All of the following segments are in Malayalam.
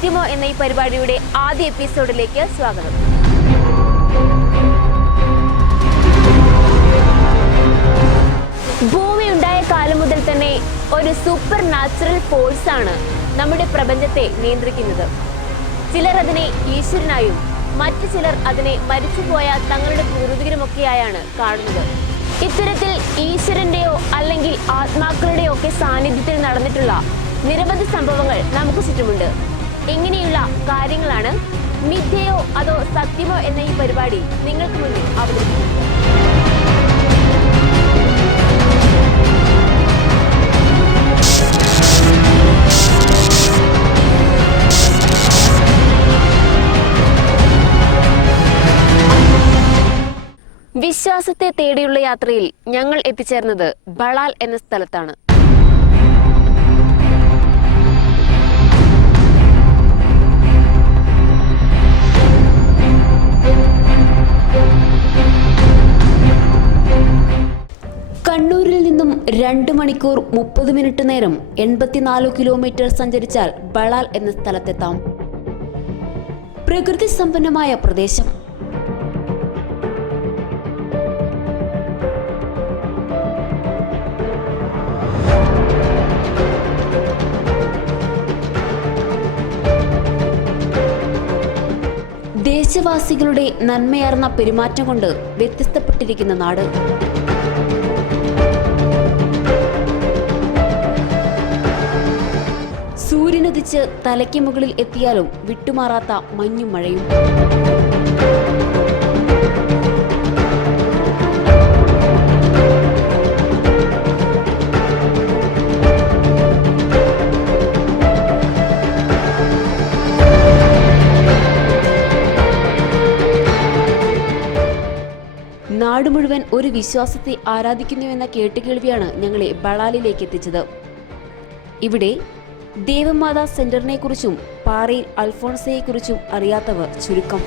സത്യമോ എന്ന ഈ പരിപാടിയുടെ ആദ്യ എപ്പിസോഡിലേക്ക് സ്വാഗതം. ഭൂമി ഉണ്ടായ കാലം മുതൽ തന്നെ ഒരു സൂപ്പർ നാച്ചുറൽ ഫോഴ്സാണ് നമ്മുടെ പ്രപഞ്ചത്തെ നിയന്ത്രിക്കുന്നത്. ചിലർ അതിനെ ഈശ്വരനായും മറ്റു ചിലർ അതിനെ മരിച്ചുപോയ തങ്ങളുടെ പൂർവികരുമൊക്കെയായാണ് കാണുന്നത്. ഇത്തരത്തിൽ ഈശ്വരന്റെയോ അല്ലെങ്കിൽ ആത്മാക്കളുടെയോ ഒക്കെ സാന്നിധ്യത്തിൽ നടന്നിട്ടുള്ള നിരവധി സംഭവങ്ങൾ നമുക്ക് ചുറ്റുമുണ്ട്. ഇങ്ങനെയുള്ള കാര്യങ്ങളാണ് മിഥ്യയോ അതോ സത്യമോ എന്ന ഈ പരിപാടി നിങ്ങൾക്ക് മുന്നിൽ അവതരിപ്പിക്കുന്നത്. വിശ്വാസത്തെ തേടിയുള്ള യാത്രയിൽ ഞങ്ങൾ എത്തിച്ചേർന്നത് ബളാൽ എന്ന സ്ഥലത്താണ്. കണ്ണൂരിൽ നിന്നും 2 മണിക്കൂർ 30 മിനിറ്റ് നേരം 84 കിലോമീറ്റർ സഞ്ചരിച്ചാൽ ബളാൽ എന്ന സ്ഥലത്തെത്താം. പ്രകൃതി സമ്പന്നമായ പ്രദേശം. ദേശവാസികളുടെ നന്മയാർന്ന പെരുമാറ്റം കൊണ്ട് വ്യത്യസ്തപ്പെട്ടിരിക്കുന്ന നാട്. സൂര്യനുദിച്ച് തലയ്ക്ക് മുകളിൽ എത്തിയാലും വിട്ടുമാറാത്ത മഞ്ഞും മഴയും. നാട് മുഴുവൻ ഒരു വിശ്വാസത്തെ ആരാധിക്കുന്നുവെന്ന കേട്ടുകേൾവിയാണ് ഞങ്ങളെ ബളാലിലേക്ക് എത്തിച്ചത്. ഇവിടെ ദേവമാതാ സെന്ററിനെ കുറിച്ചും പാറയിൽ അൽഫോൺസയെ കുറിച്ചും അറിയാത്തവർ ചുരുക്കം.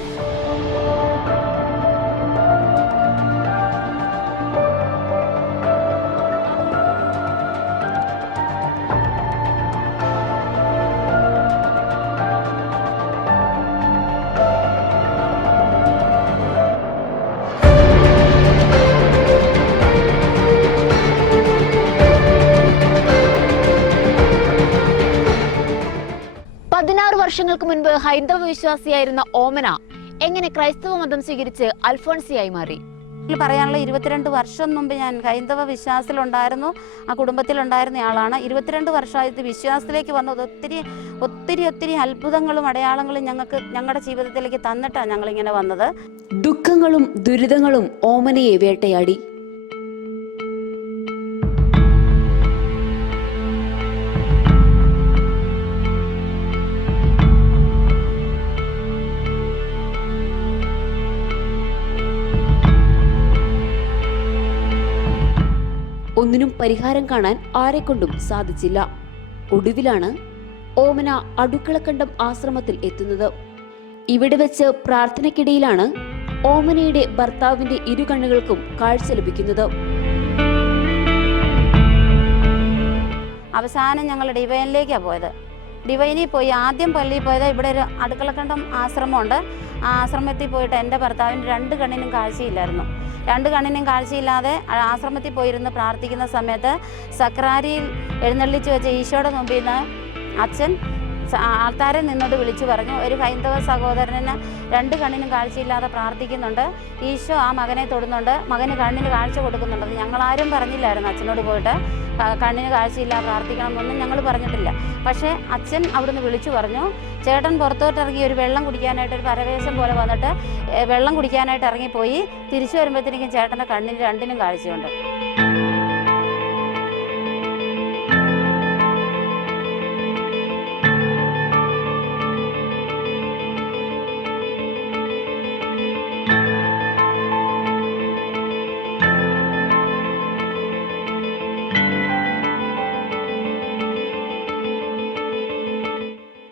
വർഷങ്ങൾക്ക് മുൻപ് ഹൈന്ദവ വിശ്വാസിയായിരുന്ന ഓമന എങ്ങനെ ക്രൈസ്തവ മതം സ്വീകരിച്ച് അൽഫോൺസിയായി മാറി? പറയാനുള്ള 22 വർഷം മുമ്പ് ഞാൻ ഹൈന്ദവ വിശ്വാസത്തിലുണ്ടായിരുന്നു, ആ കുടുംബത്തിലുണ്ടായിരുന്ന ആളാണ്. 22 വർഷമായിട്ട് വിശ്വാസത്തിലേക്ക് വന്നത് ഒത്തിരി അത്ഭുതങ്ങളും അടയാളങ്ങളും ഞങ്ങളുടെ ജീവിതത്തിലേക്ക് തന്നിട്ടാണ് ഞങ്ങളിങ്ങനെ വന്നത്. ദുഃഖങ്ങളും ദുരിതങ്ങളും ഓമനയെ വേട്ടയാടി. ഒന്നിനും പരിഹാരം കാണാൻ ആരെക്കൊണ്ടും സാധിച്ചില്ല. ഒടുവിലാണ് ഓമന അടുക്കളക്കണ്ടം ആശ്രമത്തിൽ എത്തുന്നത്. ഇവിടെ വെച്ച് പ്രാർത്ഥനയ്ക്കിടയിലാണ് ഓമനയുടെ ഭർത്താവിന്റെ ഇരു കണ്ണുകൾക്കും കാഴ്ച ലഭിക്കുന്നത്. അവസാനം ഞങ്ങൾ ഡിവൈനിലേക്കാണ് പോയത്. ഡിവൈനിൽ പോയി ആദ്യം പള്ളിയിൽ പോയത് ഇവിടെ ഒരു അടുക്കളക്കണ്ടം ആശ്രമമുണ്ട്. ആ ആശ്രമത്തിൽ പോയിട്ട് എൻ്റെ ഭർത്താവിന് 2 കണ്ണിനും കാഴ്ചയില്ലായിരുന്നു. 2 കണ്ണിനും കാഴ്ചയില്ലാതെ ആശ്രമത്തിൽ പോയിരുന്ന് പ്രാർത്ഥിക്കുന്ന സമയത്ത് സക്രാരിയിൽ എഴുന്നള്ളിച്ച് വെച്ച ഈശോയുടെ മുമ്പിൽ നിന്ന് അച്ഛൻ ആൾക്കാരെ നിന്നോട് വിളിച്ചു പറഞ്ഞു, ഒരു ഹൈന്ദവ സഹോദരന് 2 കണ്ണിനും കാഴ്ചയില്ലാതെ പ്രാർത്ഥിക്കുന്നുണ്ട്, ഈശോ ആ മകനെ തൊടുന്നുണ്ട്, മകന് കണ്ണിന് കാഴ്ച കൊടുക്കുന്നുണ്ടെന്ന്. ഞങ്ങളാരും പറഞ്ഞില്ലായിരുന്നു അച്ഛനോട് പോയിട്ട് കണ്ണിന് കാഴ്ചയില്ല പ്രാർത്ഥിക്കണം എന്നൊന്നും ഞങ്ങൾ പറഞ്ഞിട്ടില്ല. പക്ഷേ അച്ഛൻ അവിടുന്ന് വിളിച്ചു പറഞ്ഞു, ചേട്ടൻ പുറത്തോട്ടിറങ്ങി ഒരു വെള്ളം കുടിക്കാനായിട്ട് ഒരു പരവേശം പോലെ വന്നിട്ട് വെള്ളം കുടിക്കാനായിട്ട് ഇറങ്ങിപ്പോയി. തിരിച്ചു വരുമ്പോഴത്തേക്കും ചേട്ടൻ്റെ കണ്ണിന് 2നും കാഴ്ചയുണ്ട്.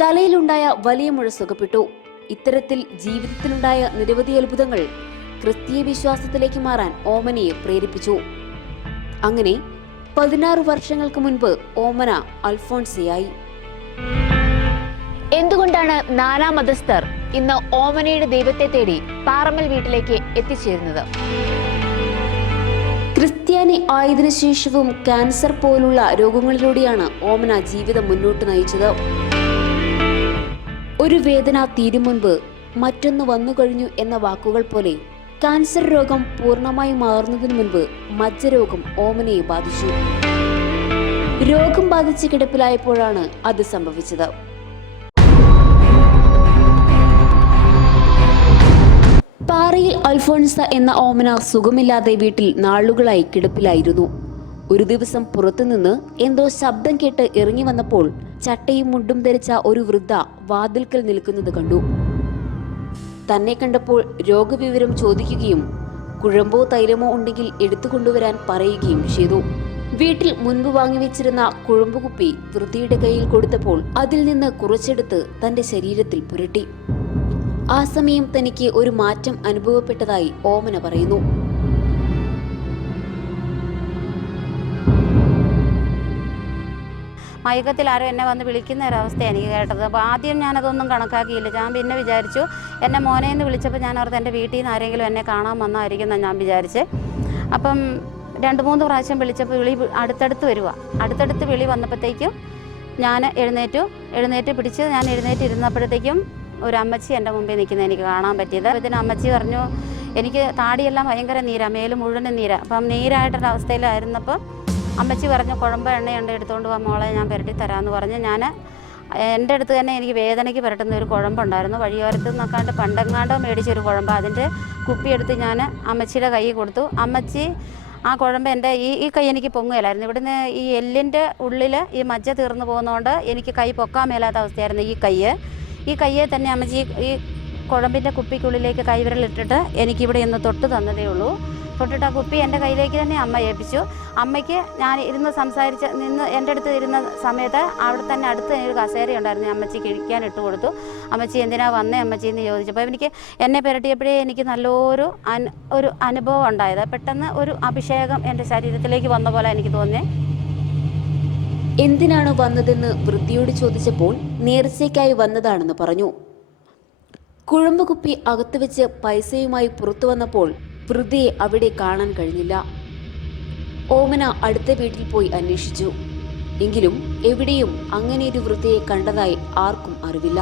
തലയിലുണ്ടായ വലിയ മുഴ സുഖപ്പെട്ടു. ഇത്തരത്തിൽ ജീവിതത്തിലുണ്ടായ നിരവധി അത്ഭുതങ്ങൾ ക്രിസ്തീയ വിശ്വാസത്തിലേക്ക് മാറാൻ ഓമനയെ പ്രേരിപ്പിച്ചു. അങ്ങനെ 16 വർഷങ്ങൾക്ക് മുൻപ് ഓമന അൽഫോൺസയായി. എന്തുകൊണ്ട് അതുകൊണ്ടാണ് നാനാമതസ്ഥർ ഇന്ന് ഓമനയുടെ ദൈവത്തെ തേടി പാറമ്മൽ വീട്ടിലേക്ക് എത്തിച്ചേരുന്നത്. ക്രിസ്ത്യാനി ആയതിനു ശേഷവും ക്യാൻസർ പോലുള്ള രോഗങ്ങളിലൂടെയാണ് ഓമന ജീവിതം മുന്നോട്ട് നയിച്ചത്. ഒരു വേദന തീരും മുൻപ് മറ്റൊന്ന് വന്നു കഴിഞ്ഞു എന്ന വാക്കുകൾ പോലെ ക്യാൻസർ രോഗം പൂർണ്ണമായി മാറുന്നതിനു മുൻപ് മജ്ജരോഗം ഓമനയെ ബാധിച്ചു. രോഗം ബാധിച്ച് കിടപ്പിലായപ്പോഴാണ് അത് സംഭവിച്ചത്. പാറയിൽ അൽഫോൺസ എന്ന ഓമന സുഖമില്ലാതെ വീട്ടിൽ നാളുകളായി കിടപ്പിലായിരുന്നു. ഒരു ദിവസം പുറത്തുനിന്ന് എന്തോ ശബ്ദം കേട്ട് ഇറങ്ങി വന്നപ്പോൾ ചട്ടയും മുണ്ടും ധരിച്ച ഒരു വൃദ്ധ വാതിൽക്കൽ നിൽക്കുന്നത് കണ്ടു. തന്നെ കണ്ടപ്പോൾ രോഗവിവരം ചോദിക്കുകയും കുഴമ്പോ തൈലമോ ഉണ്ടെങ്കിൽ എടുത്തുകൊണ്ടുവരാൻ പറയുകയും ചെയ്തു. വീട്ടിൽ മുൻപ് വാങ്ങിവെച്ചിരുന്ന കുഴമ്പുകുപ്പി വൃദ്ധയുടെ കയ്യിൽ കൊടുത്തപ്പോൾ അതിൽ നിന്ന് കുറച്ചെടുത്ത് തന്റെ ശരീരത്തിൽ പുരട്ടി. ആ സമയം തനിക്ക് ഒരു മാറ്റം അനുഭവപ്പെട്ടതായി ഓമന പറയുന്നു. മയക്കത്തിൽ ആരോ എന്നെ വന്ന് വിളിക്കുന്ന ഒരവസ്ഥയാണ് എനിക്ക് കേട്ടത്. അപ്പോൾ ആദ്യം ഞാനതൊന്നും കണക്കാക്കിയില്ല. ഞാൻ പിന്നെ വിചാരിച്ചു എന്നെ മോനെന്ന് വിളിച്ചപ്പോൾ ഞാൻ ഓർത്ത് എൻ്റെ വീട്ടിൽ നിന്ന് ആരെങ്കിലും എന്നെ കാണാൻ വന്നായിരിക്കും എന്നാണ് ഞാൻ വിചാരിച്ചേ. അപ്പം 2-3 പ്രാവശ്യം വിളിച്ചപ്പോൾ വിളി അടുത്തടുത്ത് വരിക. അടുത്തടുത്ത് വിളി വന്നപ്പോഴത്തേക്കും ഞാൻ എഴുന്നേറ്റ് പിടിച്ച് ഞാൻ എഴുന്നേറ്റ് ഇരുന്നപ്പോഴത്തേക്കും ഒരു അമ്മച്ചി എൻ്റെ മുമ്പിൽ നിൽക്കുന്നത് എനിക്ക് കാണാൻ പറ്റിയത്. ഇതിന് അമ്മച്ചി പറഞ്ഞു, എനിക്ക് താടിയെല്ലാം ഭയങ്കര നീരാണ്, മേല് മുഴുവനും നീരാണ്. അപ്പം നീരായിട്ടൊരവസ്ഥയിലായിരുന്നപ്പോൾ അമ്മച്ചി പറഞ്ഞു, കുഴമ്പ് എണ്ണയുണ്ട് എടുത്തുകൊണ്ട് പോകാൻ മോളെ, ഞാൻ പുരട്ടി തരാമെന്ന് പറഞ്ഞ് ഞാൻ എൻ്റെ അടുത്ത് തന്നെ എനിക്ക് വേദനയ്ക്ക് പുരട്ടുന്ന ഒരു കുഴമ്പുണ്ടായിരുന്നു. വഴിയോരത്ത് നിന്നൊക്കാണ്ട് പണ്ടെങ്ങാണ്ടോ മേടിച്ചൊരു കുഴമ്പ്. അതിൻ്റെ കുപ്പിയെടുത്ത് ഞാൻ അമ്മച്ചിയുടെ കൈ കൊടുത്തു. അമ്മച്ചി ആ കുഴമ്പ് എൻ്റെ ഈ കൈ എനിക്ക് പൊങ്ങുകയില്ലായിരുന്നു. ഇവിടുന്ന് ഈ എല്ലിൻ്റെ ഉള്ളിൽ ഈ മജ്ജ തീർന്നു പോകുന്നതുകൊണ്ട് എനിക്ക് കൈ പൊക്കാൻ മേലാത്ത അവസ്ഥയായിരുന്നു. ഈ കയ്യെ തന്നെ അമ്മച്ചി ഈ കുഴമ്പിൻ്റെ കുപ്പിക്കുള്ളിലേക്ക് കൈവിരലിട്ടിട്ട് എനിക്കിവിടെ ഒന്ന് തൊട്ട് തന്നതേ ഉള്ളൂ. തൊട്ടിട്ട് ആ കുപ്പി എൻ്റെ കയ്യിലേക്ക് തന്നെ അമ്മ ഏൽപ്പിച്ചു. അമ്മയ്ക്ക് ഞാൻ നിന്ന് എൻ്റെ അടുത്ത് ഇരുന്ന സമയത്ത് അവിടെ തന്നെ അടുത്ത് ഒരു കസേരയുണ്ടായിരുന്നു. അമ്മച്ചിക്ക് ഇരിക്കാൻ ഇട്ട് കൊടുത്തു. അമ്മച്ചി എന്തിനാ വന്നേ അമ്മച്ചി എന്ന് ചോദിച്ചപ്പോൾ എനിക്ക് എന്നെ പുരട്ടിയപ്പോഴേ എനിക്ക് നല്ലൊരു അനുഭവം ഉണ്ടായത്. പെട്ടെന്ന് ഒരു അഭിഷേകം എൻ്റെ ശരീരത്തിലേക്ക് വന്ന പോലെ എനിക്ക് തോന്നി. എന്തിനാണ് വന്നതെന്ന് വൃദ്ധയോട് ചോദിച്ചപ്പോൾ നേർച്ചയ്ക്കായി വന്നതാണെന്ന് പറഞ്ഞു. കുഴമ്പുകുപ്പി അകത്ത് വെച്ച് പൈസയുമായി പുറത്തു വന്നപ്പോൾ വൃദ്ധയെ അവിടെ കാണാൻ കഴിഞ്ഞില്ല. ഓമന അടുത്ത വീട്ടിൽ പോയി അന്വേഷിച്ചു. എങ്കിലും എവിടെയും അങ്ങനെയൊരു വൃദ്ധയെ കണ്ടതായി ആർക്കും അറിവില്ല.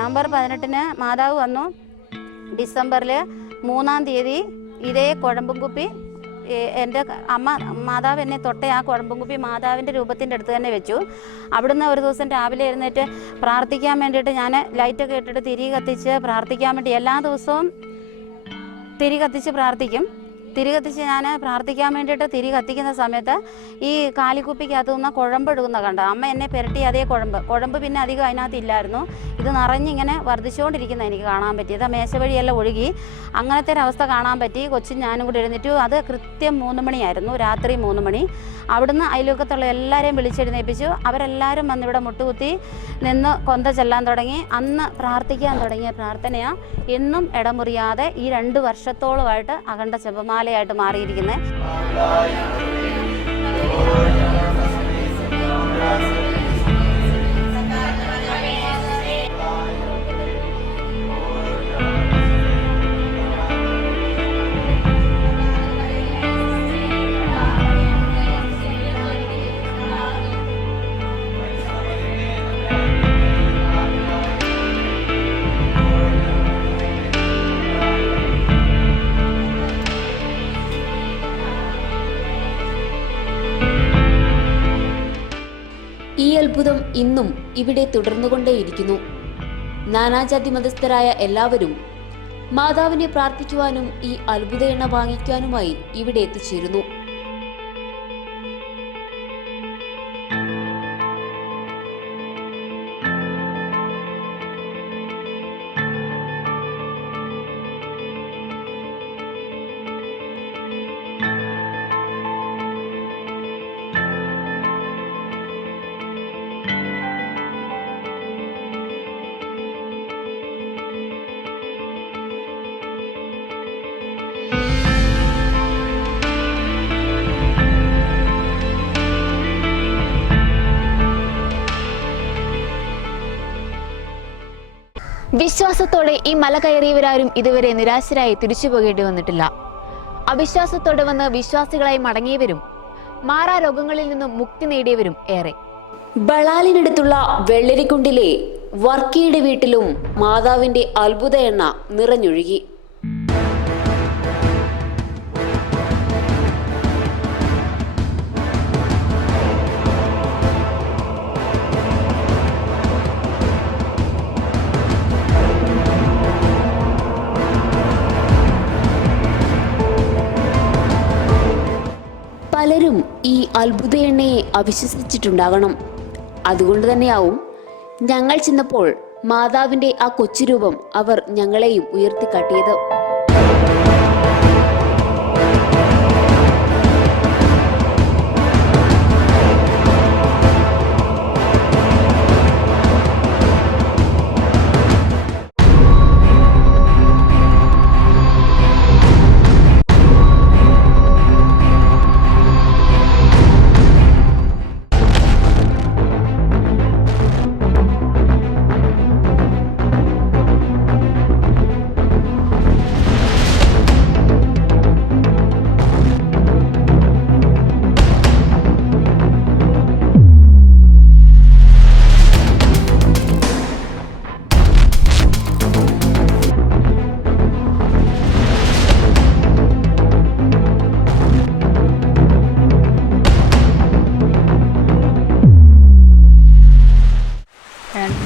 നവംബർ 18 മാതാവ് വന്നു. ഡിസംബറിൽ 3-ാം തീയതി ഇതേ കുഴമ്പും കുപ്പി എൻ്റെ മാതാവ് എന്നെ തൊട്ടേ ആ കുഴമ്പും കുപ്പി മാതാവിൻ്റെ രൂപത്തിൻ്റെ അടുത്ത് തന്നെ വെച്ചു. അവിടുന്ന് ഒരു ദിവസം രാവിലെ എഴുന്നേറ്റ് പ്രാർത്ഥിക്കാൻ വേണ്ടിയിട്ട് ഞാൻ ലൈറ്റൊക്കെ ഇട്ടിട്ട് തിരി കത്തിച്ച് പ്രാർത്ഥിക്കാൻ വേണ്ടി എല്ലാ ദിവസവും തിരി കത്തിച്ച് പ്രാർത്ഥിക്കും. ഞാൻ പ്രാർത്ഥിക്കാൻ വേണ്ടിയിട്ട് തിരി കത്തിക്കുന്ന സമയത്ത് ഈ കാലിക്കുപ്പിക്കകത്ത് നിന്ന് കുഴമ്പെടുക്കുന്ന കണ്ടു. അമ്മ എന്നെ പുരട്ടി അതേ കുഴമ്പ് പിന്നെ അധികം അതിനകത്ത് ഇല്ലായിരുന്നു. ഇത് നിറഞ്ഞിങ്ങനെ വർദ്ധിച്ചുകൊണ്ടിരിക്കുന്ന എനിക്ക് കാണാൻ പറ്റിയത്. മേശ വഴിയെല്ലാം ഒഴുകി അങ്ങനത്തെ ഒരവസ്ഥ കാണാൻ പറ്റി. കൊച്ചും ഞാനും കൂടി എഴുന്നേറ്റു. അത് കൃത്യം 3 മണിയായിരുന്നു, രാത്രി 3 മണി. അവിടുന്ന് അയൽവക്കത്തുള്ള എല്ലാവരെയും വിളിച്ചെഴുന്നേൽപ്പിച്ചു. അവരെല്ലാവരും വന്ന് ഇവിടെ മുട്ടുകുത്തി നിന്ന് കൊന്ത ചെല്ലാൻ തുടങ്ങി. അന്ന് പ്രാർത്ഥിക്കാൻ തുടങ്ങിയ പ്രാർത്ഥനയാണ് എന്നും ഇടമുറിയാതെ ഈ 2 വർഷത്തോളമായിട്ട് അഖണ്ഡ ജപമാലയായിട്ട് മാറിയിരിക്കുന്നത്. ഈ അത്ഭുതം ഇന്നും ഇവിടെ തുടർന്നുകൊണ്ടേയിരിക്കുന്നു. നാനാജാതി മതസ്ഥരായ എല്ലാവരും മാതാവിനെ പ്രാർത്ഥിക്കുവാനും ഈ അത്ഭുത എണ്ണ വാങ്ങിക്കാനുമായി ഇവിടെ എത്തിച്ചേരുന്നു. വിശ്വാസത്തോടെ ഈ മല കയറിയവരാരും ഇതുവരെ നിരാശരായി തിരിച്ചു പോകേണ്ടി വന്നിട്ടില്ല. അവിശ്വാസത്തോടെ വന്ന് വിശ്വാസികളായി മടങ്ങിയവരും മാറാ രോഗങ്ങളിൽ നിന്നും മുക്തി നേടിയവരും ഏറെ. ബളാലിനടുത്തുള്ള വെള്ളരിക്കുണ്ടിലെ വർക്കിയുടെ വീട്ടിലും മാതാവിന്റെ അത്ഭുത എണ്ണ നിറഞ്ഞൊഴുകി. പലരും ഈ അത്ഭുത എണ്ണയെ അവിശ്വസിച്ചിട്ടുണ്ടാകണം. അതുകൊണ്ട് തന്നെയാവും ഞങ്ങൾ ചെന്നപ്പോൾ മാതാവിന്റെ ആ കൊച്ചുരൂപം അവർ ഞങ്ങളെയും ഉയർത്തിക്കാട്ടിയത്.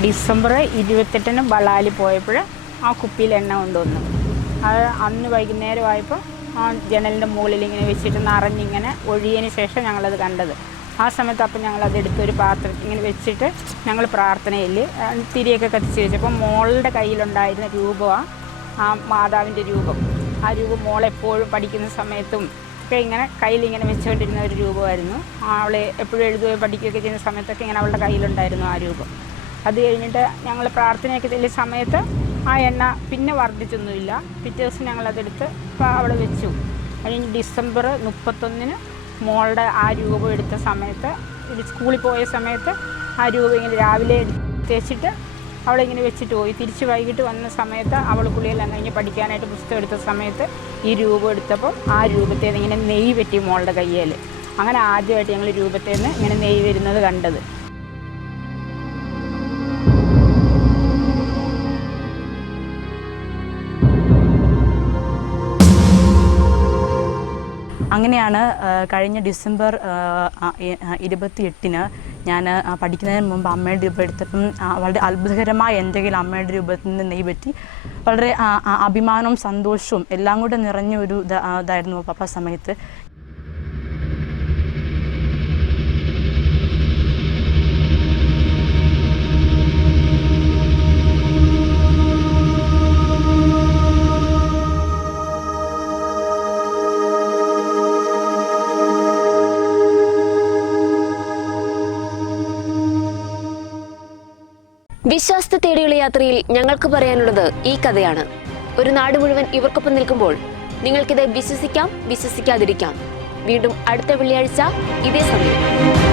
ഡിസംബർ 28 ബളാലി പോയപ്പോൾ ആ കുപ്പിയിൽ എണ്ണ കൊണ്ടുവന്നു. അത് അന്ന് വൈകുന്നേരമായപ്പോൾ ആ ജനലിൻ്റെ മുകളിൽ ഇങ്ങനെ വെച്ചിട്ട് നിറഞ്ഞിങ്ങനെ ഒഴിയതിന് ശേഷം ഞങ്ങളത് കണ്ടത്. ആ സമയത്ത് അപ്പം ഞങ്ങളതെടുത്തൊരു പാത്രത്തിൽ ഇങ്ങനെ വെച്ചിട്ട് ഞങ്ങൾ പ്രാർത്ഥനയിൽ തിരിയൊക്കെ കത്തിച്ച് വെച്ചപ്പോൾ മോളുടെ കയ്യിലുണ്ടായിരുന്ന രൂപമാണ് ആ മാതാവിൻ്റെ രൂപം. ആ രൂപം മോളെപ്പോഴും പഠിക്കുന്ന സമയത്തും ഒക്കെ ഇങ്ങനെ കയ്യിലിങ്ങനെ വെച്ചുകൊണ്ടിരുന്ന ഒരു രൂപമായിരുന്നു. അവളെ എപ്പോഴും എഴുതുകയോ പഠിക്കുകയൊക്കെ ചെയ്യുന്ന സമയത്തൊക്കെ ഇങ്ങനെ അവളുടെ കയ്യിലുണ്ടായിരുന്നു ആ രൂപം. അത് കഴിഞ്ഞിട്ട് ഞങ്ങൾ പ്രാർത്ഥനയൊക്കെ ചെല്ലിയ സമയത്ത് ആ എണ്ണ പിന്നെ വർദ്ധിച്ചൊന്നുമില്ല. പിറ്റേ ദിവസം ഞങ്ങളതെടുത്ത് അവിടെ വെച്ചു. കഴിഞ്ഞ് ഡിസംബർ 31 മോളുടെ ആ രൂപം എടുത്ത സമയത്ത് സ്കൂളിൽ പോയ സമയത്ത് ആ രൂപം ഇങ്ങനെ രാവിലെ തേച്ചിട്ട് അവളിങ്ങനെ വെച്ചിട്ട് പോയി. തിരിച്ച് വൈകിട്ട് വന്ന സമയത്ത് അവൾ കുളിയെല്ലാം കഴിഞ്ഞ് പഠിക്കാനായിട്ട് പുസ്തകം എടുത്ത സമയത്ത് ഈ രൂപം എടുത്തപ്പോൾ ആ രൂപത്തിൽ നിന്ന് ഇങ്ങനെ നെയ്യ് പറ്റി മോളുടെ കയ്യിൽ. അങ്ങനെ ആദ്യമായിട്ട് ഞങ്ങൾ രൂപത്തിൽ നിന്ന് ഇങ്ങനെ നെയ്യ് വരുന്നത് കണ്ടത്. അങ്ങനെയാണ് കഴിഞ്ഞ ഡിസംബർ 28 ഞാൻ പഠിക്കുന്നതിന് മുമ്പ് അമ്മയുടെ രൂപം എടുത്തപ്പം വളരെ അത്ഭുതകരമായ എന്തെങ്കിലും അമ്മയുടെ രൂപത്തിൽ നിന്ന് നെയ്യ് പറ്റി വളരെ അഭിമാനവും സന്തോഷവും എല്ലാം കൂടെ നിറഞ്ഞ ഒരു ഇതായിരുന്നു പപ്പ സമയത്ത്. വിശ്വാസത്തെ തേടിയുള്ള യാത്രയിൽ ഞങ്ങൾക്ക് പറയാനുള്ളത് ഈ കഥയാണ്. ഒരു നാട് മുഴുവൻ ഇവർക്കൊപ്പം നിൽക്കുമ്പോൾ നിങ്ങൾക്കിത് വിശ്വസിക്കാം, വിശ്വസിക്കാതിരിക്കാം. വീണ്ടും അടുത്ത വെള്ളിയാഴ്ച ഇതേ സമയം.